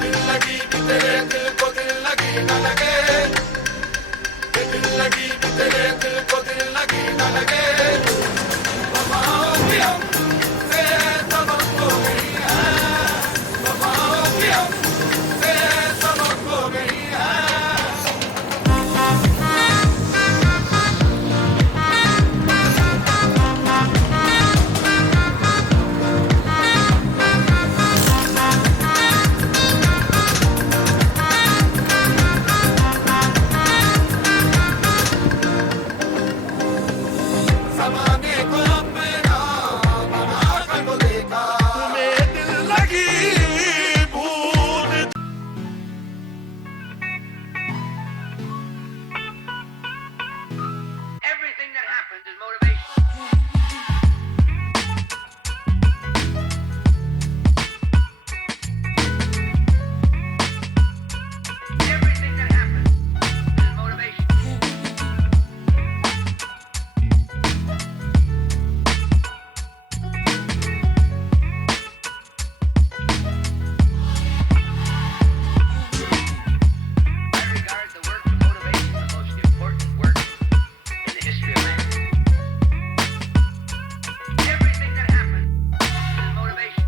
दिल लगी कि तेरे दिल को दिल लगी न लगे, ये दिल लगी कि तेरे दिल को दिल लगी न लगे। वफाओं की हमसे सबक हो गई है, वफाओं की हमसे सबक हो गई है। ज़माने को अपना बना कर तो देखा, तुम्हें दिल लगी भूल। Everything that happens is motivation. Everything that happens is motivation. I regard the work of motivation the most important work in the history of man. Everything that happens is motivation.